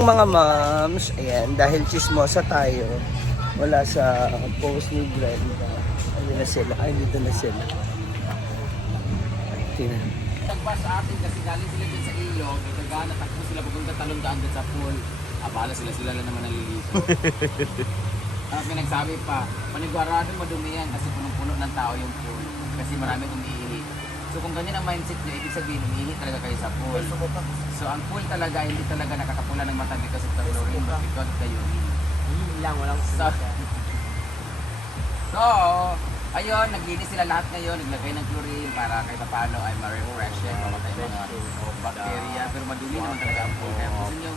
Mga moms, ayan, dahil chismosa tayo, wala sa post ni Brenda. Ayun na sila, ay dito na sila. Tingnan. Tagpas sa atin kasi galing sila dyan sa ilog, nagkagana, takbo sila pupunta talong daan dyan sa pool. Abala sila lang naman naliligo. Tapos may nagsabi pa, paniguarado madumi yan kasi punong-puno ng tao yung pool. Kasi marami umiihi. So kung ganyan ang mindset nyo, ibig sabihin umiihi talaga kayo sa pool. So ang pool talaga, hindi talaga nakakapula ng mata because of the chlorine, but because of the urine. Lang, walang So, ayun, naglinis sila lahat ngayon, naglagay ng chlorine para kahit paano ay ma-refresh yan, mamatay mga bacteria. Pero madumi naman talaga ang pool. Kaya kung nyo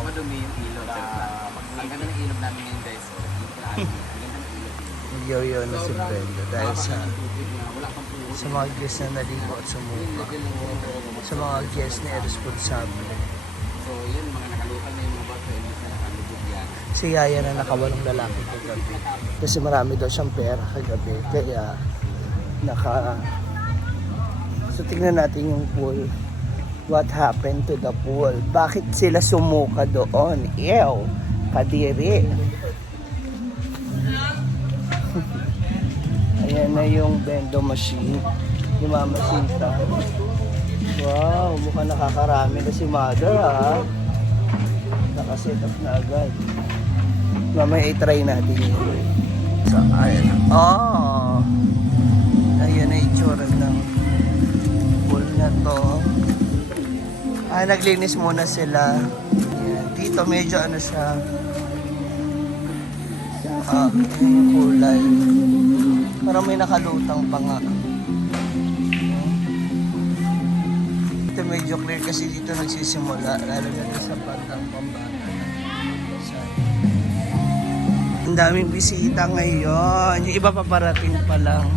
madumi yung ilog. Ang ganda ng ilog namin ngayon guys. Ang ganda ng ilog. Yo na si Brenda dahil sa mga guests na naligo at sumuka. Sa mga guests na irresponsible. So, yun, mga nakalukal na yung mga bato, hindi na nakalubog yan. Si Yaya na nakawalong lalaki kagabi. Kasi marami daw siyang pera kagabi. Kaya So tingnan natin yung pool. What happened to the pool? Bakit sila sumuka doon? Ew! Kadiri! Ayan na yung bendo machine. Yung mamasita. Wow! Mukhang nakakarami na si mother ha. Nakaset up na agad. Mamaya i-try natin yun. So, ayan. Oh! Ayan na itsura ng pool na to. Naglinis muna sila. Ayan. Dito medyo ano siya. Yung kulay. Parang may nakalutang pa nga. Ito medyo clear kasi dito nagsisimula. Lalo na sa bandang pambata. Ang daming bisita ngayon. Yung iba paparating pa lang.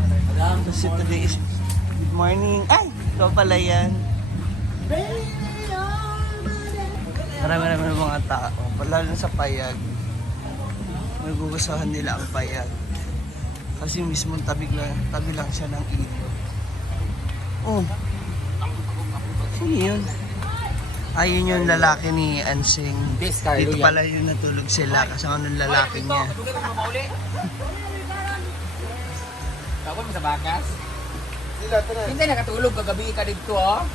Kasi today is good morning. Ay! Ikaw pala yan. Marami mga tao. Lalo sa payag. Nagugustuhan nila ang payag. Kasi mismo tabi lang siya ng ilog. Oh. Sino yun? Ayun yung lalaki ni Ansing. Dito pala yung natulog sila kasama ng lalaki niya. Tawag mo sa bakas? Hindi nakatulog kagabi ka dito oh.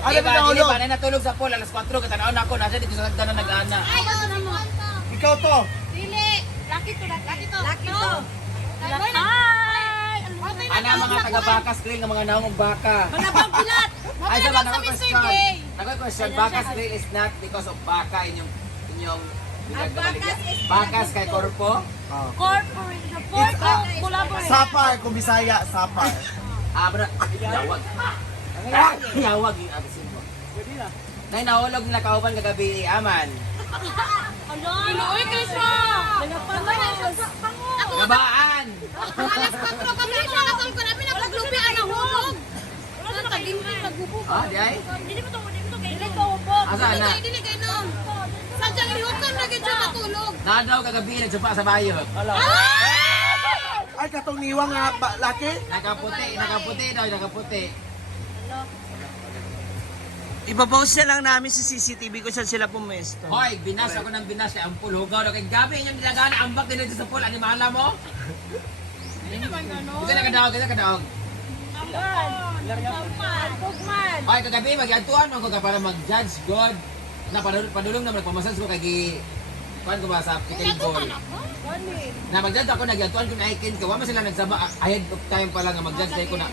Ano ba nahulog? Di ba natulog sa pool alas 4 katanaon ako nasa dito sa hagdanan nag-ana. Ikaw to! Dili! Laki to! Ana mga taga-bakas grill ng mga naong baka. Manabang pilat! Ay sa Mapilat mga sa question. Mr. Gay! Question, bakas grill is not because of baka inyong bakas kay korpo. Corporate na po! Collaborate! Sapar, kung Bisaya, sapar. Abra, yawag. Yawag yung abisin mo. Nay nahulog nila kauban kagabi aman. Pinuoy kayo siya! Gabaan. Alas 4 kami nakasal ko namin naglubi ang nahulog! Wala na naglubi, nagbubog. Di ay? Hindi mo to kayo. Dili ko hubog. Asa na? Dili kayo nun. Sadyang lihukan na kayo matulog. Nadaw kagabi nagsupa sa bayot. Ay, katong niwang nga laki? Nakaputi. Ipapost na lang namin sa CCTV kung saan sila pumesto. Hoy, binas ako ng binas kay ampul hugaw na kay gabi inyong nilagana ambak din dito sa pool animala mo. Hindi naman gano'n. Kita nakadaog. Pugman. Hoy, kagabi magyatuan man ko ka para mag-judge God. Na padulong naman nagpamasans ko kay kuan ko ba sa pickleball. Na mag-judge ako nagyatuan ko na ikin ka wa man sila nagsama ahead of time pa lang nga mag-judge dai ko na.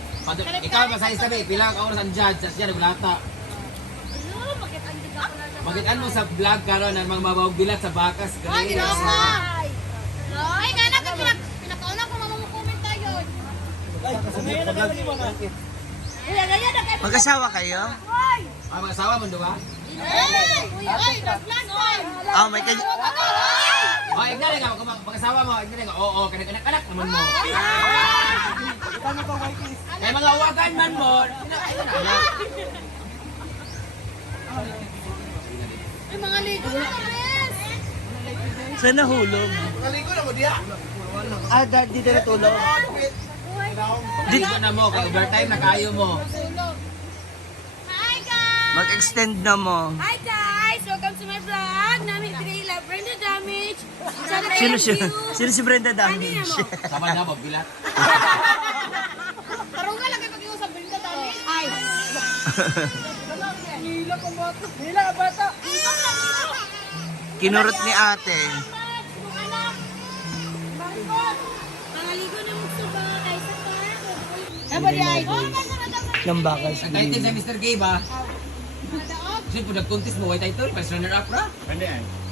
Ikaw masay sabi pila ka oras ang judge siya naglata. Magitan mo sa vlog karon ang mga mabawag bilat sa bakas. Ay, ginawa! Ay, gana ka pinakauna ko mamamcomment tayo. Mag-asawa kayo? Ah, mag-asawa mo ba? Ay, nag-vlog ko! Oh, may kanya. Oh, ignore ka mag-asawa mo, ignore ka. Oo, kanak naman mo. Kaya mga uwagan man mo. Ay, mga ligo na guys! Saan nahulog? Nakaligo na mo diya. Dito natulog. Dito na mo, kay overtime na kayo mo. Hi guys! Mag-extend na mo. Hi guys! Welcome to my vlog! Namin pinila Brenda Damage. Sana Sino si Brenda Ano Damage? mo? Sama na, bilat. Parang nga lagi pag-iusap Brenda Damage. Ay! Nila ka bata. Nila ka bata. Kinurot ni ate. Pangaligo na mo sa mga kayo sa park. Everybody ay. Ng bakal sa Ang title gilid. sa Mr. Gabe ha. Kasi po nag-contest mo, white title, first runner up ra.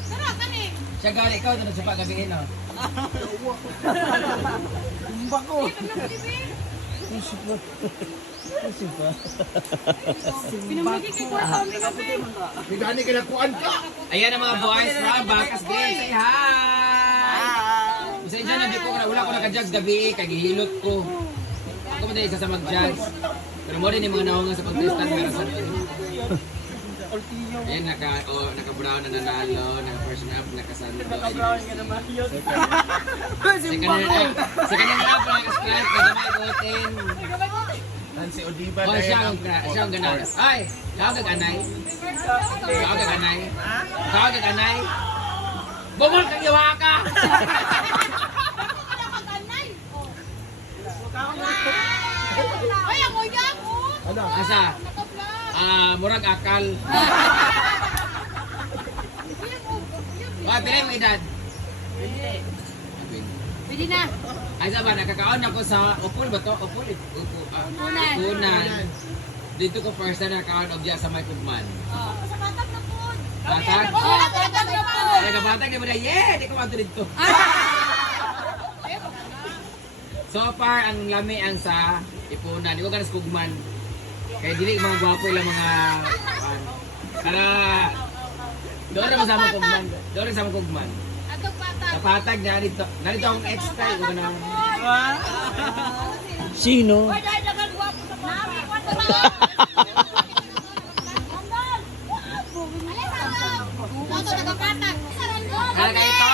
Sarap kani. Siya gali, ikaw na nagsipa gabihin ha. Pinamigay kay Kuya Tommy kape. Bigani ka nakuan ka. Ayan ang mga boys from Bacchus Green. Say hi! Isa dyan, hindi ko, wala ko naka-judge gabi, kagihilot ko. Ako mo isa sa mag-judge. Pero mo din yung mga naunga sa contestant, meron sa ayan, naka-brown na nanalo, naka-first up, naka-sando. Naka-brown ka naman yun. Sa kanyang rap, naka-scratch, nagamay goten. Nancy Odiba Oh, siya ang gananas. Ay, kawag anay. Kawag anay. Kawag anay. Bumol kang yawa ka! Ay, ako yan! Asa? Murag akal. Pila mo edad? Pwede na. Ay, sa ba, nakakaon ako sa Upol ba to? Upol? Unan. Unan. Dito ko first na nakakaon og diya sa may Pugman. Sa batag na po. Batag? Batag na po. Ay, kabatag na mo na, yeah! Di ko mato dito. So far, ang lami ang sa Ipunan. Di ko ganas Pugman. Kaya dili mga gwapo ilang mga... Para... Doon na masama Pugman. Doon na sama Pugman. Atog batag. Sa patag, narito akong extra. Ito na. Sino? Ay, dahil nagagwapo sa nami. Kwanto na. Kwanto nagapatag. Kaya kayo ito?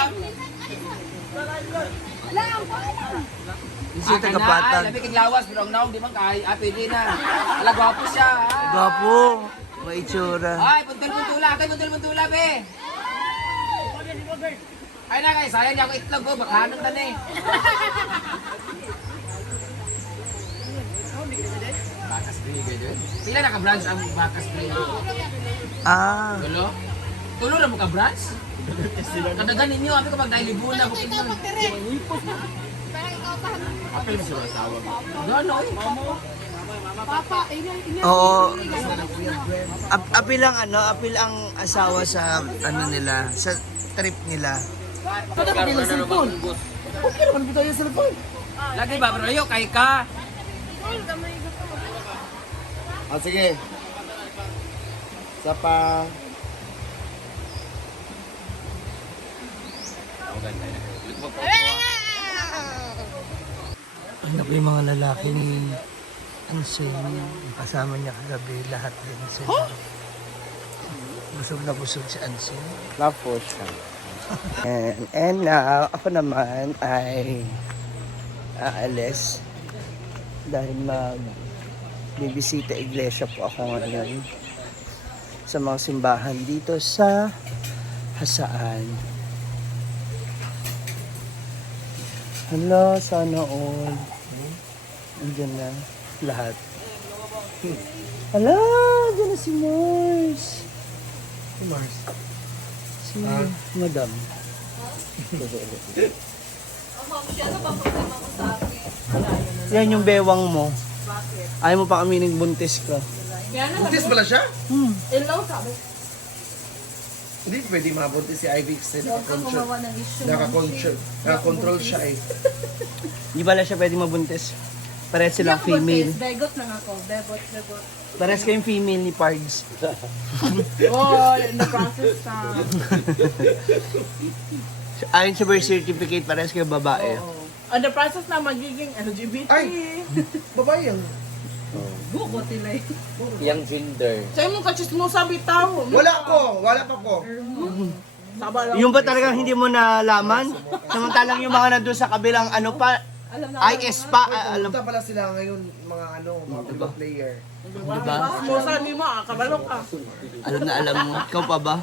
Si Tagapatag. Labi kang lawas, pero ang naong di man kay. Pwede na. Ala, gwapo siya. Gwapo. May itsura. Ay, puntul-puntula. Kay puntul-puntula, be. Ay na kay, sayang niya ako itlog ko. Baka anong tanay. Bacchus Green, ganyan. Pila naka-branch ang Bacchus Green? Ah. Tulo? Tulo na mo ka-branch? Kadagan ninyo, abi ko pag nailibuan na bukid nun. Apil mo sila asawa mo. Gano eh. Oo. Apil ang apil ang asawa sa nila, sa trip nila. Okay naman bitaw yung cellphone. Lagi ba, bro? Ayo, kay ka. Sige. Sa pa... Ano ba yung mga lalaki ni Ansel? Yung kasama niya kagabi, lahat din sila. Busog na busog si Ansel. Love potion. And now, ako naman ay aalis dahil bibisita iglesia po ako ngayon sa mga simbahan dito sa Hasaan. Hala, sana all. Andiyan na lahat. Hala, andiyan na si Mars. Si Mars. Si Madam. Yan yung bewang mo. Ayaw mo pa kami buntis ka. Buntis pala siya? Hello, sabi. Hindi pwede mabuntis si Ivy kasi nakakontrol siya eh. Di pala siya pwede mabuntis. Parehas silang female. Begot lang ako. Begot. Parehas kayong female ni Pards. Oh, na-process sa... Ayon sa birth certificate, parehas kayong babae. On the process na magiging LGBT. Ay! Babae yan. Buko tilay. Yang gender. Sa'yo mo kachismosa bitaw. Wala pa ko. Saba lang. Yung ba talagang hindi mo nalaman? Samantalang yung mga nandun sa kabilang ano pa, Ay, Espa, alam. Punta pala sila ngayon, mga mga player. Diba? Musa ni mo, kabalo ka. Alam na alam mo. Ikaw pa ba?